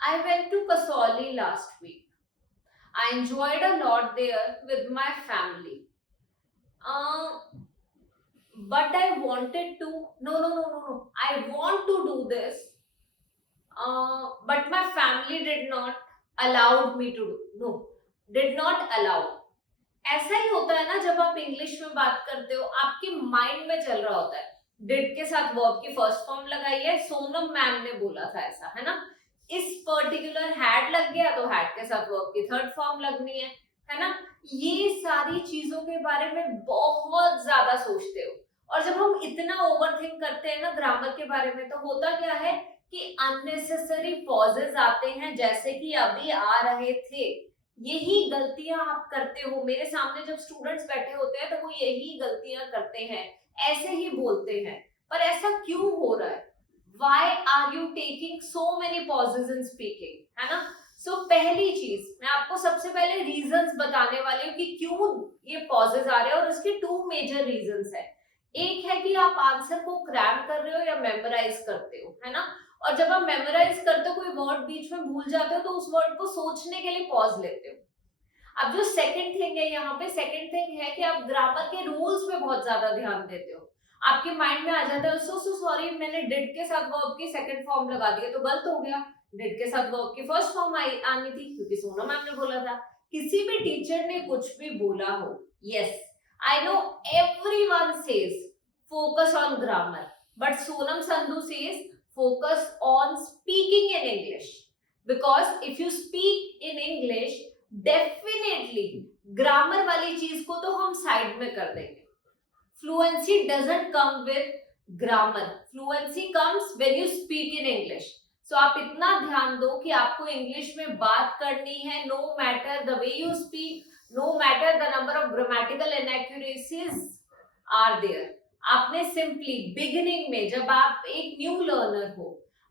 I went to Kasoli last week. I enjoyed a lot there with my family. Uh, but I wanted to. No. I want to do this, but my family did not allowed me to do. No, did not allow. ऐसा ही होता है ना, जब आप English में बात करते हो आपके माइंड में चल रहा होता है डिड के साथ वर्ब की फर्स्ट फॉर्म लगाई है, सोनम मैम ने बोला था ऐसा, है ना। इस पर्टिकुलर हैड लग गया तो हैड के साथ वर्ब की थर्ड फॉर्म लगनी है ना। ये सारी चीजों के बारे में बहुत ज्यादा सोचते हो, और जब हम इतना ओवरथिंक करते हैं ना ग्रामर के बारे में, तो होता क्या है कि अननेसेसरी पॉजेज आते हैं, जैसे कि अभी आ रहे थे। यही गलतियां आप करते हो, मेरे सामने जब स्टूडेंट्स बैठे होते हैं तो वो यही गलतियां करते हैं, ऐसे ही बोलते हैं। पर ऐसा क्यों हो रहा है? Why are you taking so many pauses in speaking, है ना। सो पहली चीज मैं आपको सबसे पहले रीजंस बताने वाली हूँ कि क्यों ये पॉजेज आ रहे हैं, और उसके टू मेजर रीजंस है। एक है कि आप आंसर को क्रैम कर रहे हो या मेमोराइज करते हो, है ना। और जब आप मेमोराइज करते हो, कोई वर्ड बीच में भूल जाते हो, तो उस वर्ड को सोचने के लिए पॉज लेते हो। अब जो सेकंड थिंग है यहाँ पे, सेकंड थिंग है कि आप ग्रामर के रूल्स पे बहुत ज्यादा ध्यान देते हो। आपके माइंड में आ जाता है सो सॉरी, मैंने डिड के साथ वर्ब की सेकंड फॉर्म लगा दी, तो गलत हो गया। डिड के साथ वर्ब की फर्स्ट फॉर्म आनी थी, क्योंकि सोनम मैम ने बोला था। किसी भी टीचर ने कुछ भी बोला हो, yes I know everyone says focus on grammar, but Sonam Sandhu says focus on speaking in English, because if you speak in English, definitely grammar वाली चीज को तो हम साइड में कर देंगे। Fluency doesn't come with grammar, fluency comes when you speak in English. So आप इतना ध्यान दो कि आपको इंग्लिश में बात करनी है, no matter the way you speak, no matter the number of grammatical inaccuracies are there. आपने सिंपली बिगिनिंग में, जब आप एक न्यू लर्नर हो,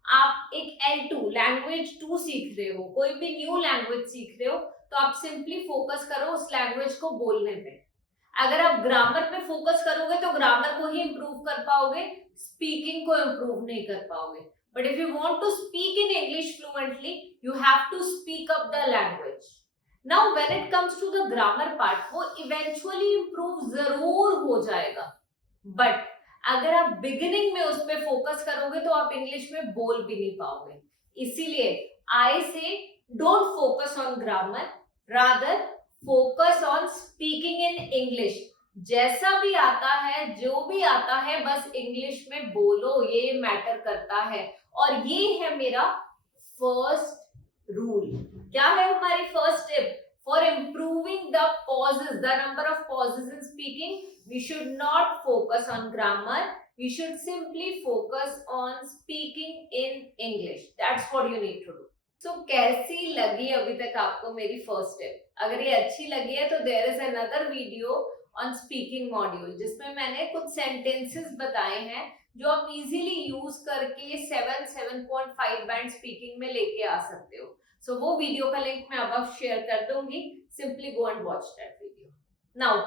आप एक L2 लैंग्वेज 2 सीख रहे हो, कोई भी न्यू लैंग्वेज सीख रहे हो, तो आप सिंपली फोकस करो उस लैंग्वेज को बोलने पे। अगर आप ग्रामर पे फोकस करोगे तो ग्रामर को ही इंप्रूव कर पाओगे, स्पीकिंग को इंप्रूव नहीं कर पाओगे। But if you want to speak in English fluently, you have to speak up the language. Now when it comes to the grammar part, वो इवेंचुअली इंप्रूव जरूर हो जाएगा, बट अगर आप बिगिनिंग में उस पर फोकस करोगे तो आप इंग्लिश में बोल भी नहीं पाओगे। इसीलिए आई से don't focus on grammar, rather focus on speaking in English. जैसा भी आता है, जो भी आता है, बस इंग्लिश में बोलो, ये मैटर करता है। और ये है मेरा फर्स्ट रूल। क्या है हमारी first tip? For improving the pauses, the number of pauses in speaking, we should not focus on grammar, we should simply focus on speaking in English. That's what you need to do. So कैसी लगी अभी तक आपको मेरी first tip? अगर ये अच्छी लगी है तो there is another video on speaking module, जिसमें मैंने कुछ sentences बताए हैं जो आप easily यूज करके 7.5 बैंड स्पीकिंग में लेके आ सकते हो। So वो वीडियो का लिंक मैं अब शेयर कर दूंगी, simply go and watch that video. Now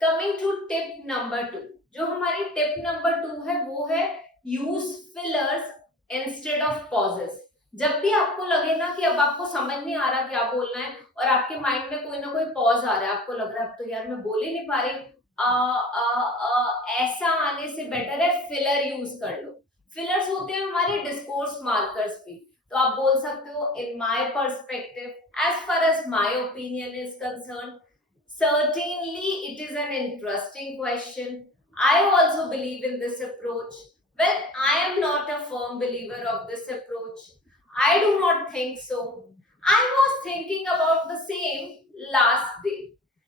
coming to tip number 2, जो हमारी टिप नंबर 2 है वो है use fillers instead of pauses. जब भी आपको लगे ना कि अब आपको समझ नहीं आ रहा क्या बोलना है, और आपके माइंड में कोई ना कोई पॉज आ रहा है, आपको लग रहा है अब तो यार मैं बोल ही नहीं पा रही, ऐसा आने से बेटर है फिलर यूज कर लो। फिलर्स होते हैं हमारे डिस्कोर्स मार्कर्स भी। तो आप बोल सकते हो in my perspective, as far as my opinion is concern, certainly it is an interesting question. I also believe in this approach. Well, I am not a firm believer of this approach. I do not think so. I was thinking about the same last day.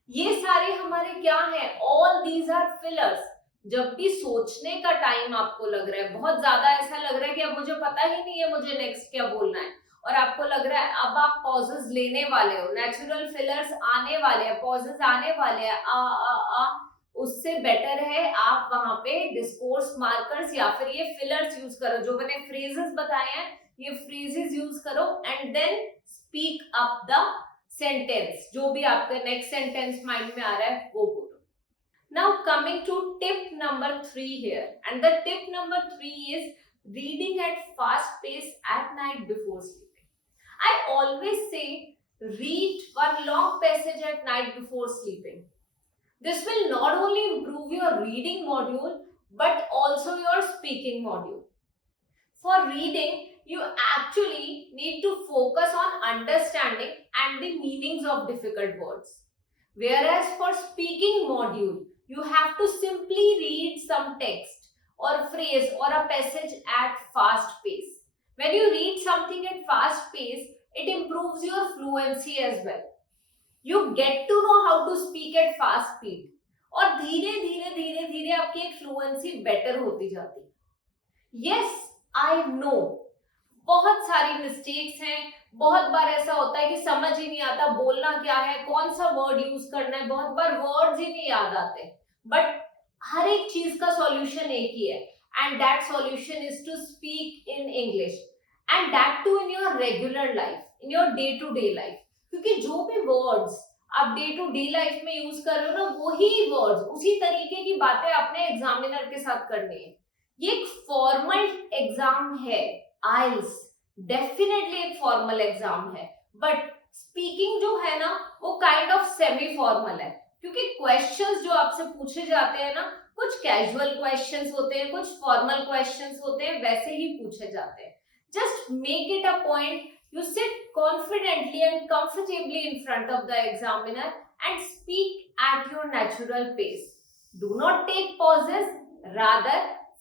ये सारे हमारे क्या हैं? All these are fillers. जब भी सोचने का time आपको लग रहा है, बहुत ज्यादा ऐसा लग रहा है कि अब मुझे पता ही नहीं है मुझे नेक्स्ट क्या बोलना है, और आपको लग रहा है अब आप पॉजेस लेने वाले हो, नेचुरल फिलर्स आने वाले हैं, पॉजेस आने वाले हैं, आ उससे बेटर है आप वहां पे डिस्कोर्स मार्कर्स या फिर ये फिलर्स यूज करो। जो मैंने फ्रेजेस बताए हैं, ये फ्रेजेस यूज करो and then speak up the sentence. जो भी आपका नेक्स्ट सेंटेंस माइंड में आ रहा है वो बोलो। Now coming to tip number 3 here, and the tip number 3 is reading at fast pace at night before sleeping. always say read one long passage at night before sleeping. This will not only improve your reading module but also your speaking module. For reading, you actually need to focus on understanding and the meanings of difficult words. Whereas for speaking module, you have to simply read some text or phrase or a passage at fast pace. When you read something at fast pace, it improves your fluency as well. You get to know how to speak at fast speed. और धीरे धीरे धीरे धीरे आपकी एक fluency better होती जाती है. यस, आई नो बहुत सारी मिस्टेक्स हैं. बहुत बार ऐसा होता है कि समझ ही नहीं आता बोलना क्या है, कौन सा वर्ड यूज करना है. बहुत बार वर्ड्स ही नहीं याद आते. बट हर एक चीज का सॉल्यूशन एक ही है, and that solution is to speak in English, and that too in your regular life, in your day to day life. क्योंकि जो भी वर्ड्स आप डे टू डे लाइफ में यूज कर रहे हो ना, वही वर्ड्स, उसी तरीके की बातें आपने एग्जामिनर के साथ करनी है. ये एक फॉर्मल एग्जाम है. आइल्स डेफिनेटली एक फॉर्मल एग्जाम है, बट स्पीकिंग जो है ना वो काइंड ऑफ सेमी फॉर्मल है. क्योंकि क्वेश्चंस जो आपसे पूछे जाते हैं ना, कुछ कैजुअल क्वेश्चंस होते हैं, कुछ फॉर्मल क्वेश्चंस होते हैं, वैसे ही पूछे जाते हैं. Just make it a point. You sit confidently and comfortably in front of the examiner and speak at your natural pace. Do not take pauses, rather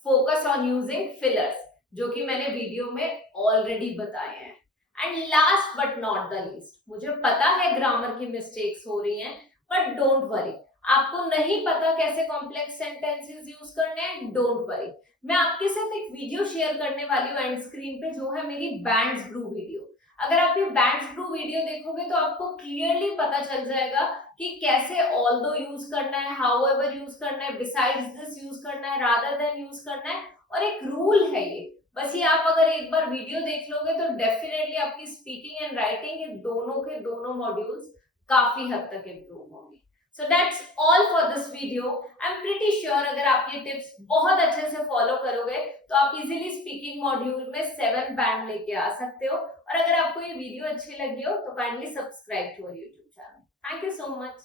focus on using fillers, जो कि मैंने video में already बताए हैं. And last but not the least, मुझे पता है grammar की मिस्टेक्स हो रही हैं, बट डोंट वरी. आपको नहीं पता कैसे कॉम्प्लेक्स सेंटेंसेस यूज करने हैं, डोंट वरी. मैं आपके साथ एक वीडियो शेयर करने वाली हूँ एंड स्क्रीन पे, जो है मेरी बैंड्स ब्रू वीडियो. अगर आप ये बैंड्स ब्रू वीडियो देखोगे तो आपको क्लियरली पता चल जाएगा कि कैसे ऑल्दो यूज करना है, हाउएवर यूज करना है, बिसाइड्स दिस यूज करना है, रादर देन यूज करना है. और एक रूल है ये, बस ये आप अगर एक बार वीडियो देख लोगे तो डेफिनेटली आपकी स्पीकिंग एंड राइटिंग, ये दोनों के दोनों मॉड्यूल्स काफी हद तक इम्प्रूव होंगे. So that's all for this video. I'm pretty sure अगर आप ये टिप्स बहुत अच्छे से फॉलो करोगे तो आप इजीली स्पीकिंग मॉड्यूल में 7 बैंड लेके आ सकते हो. और अगर आपको ये वीडियो अच्छी लगी हो तो kindly subscribe to our YouTube channel. Thank you so much.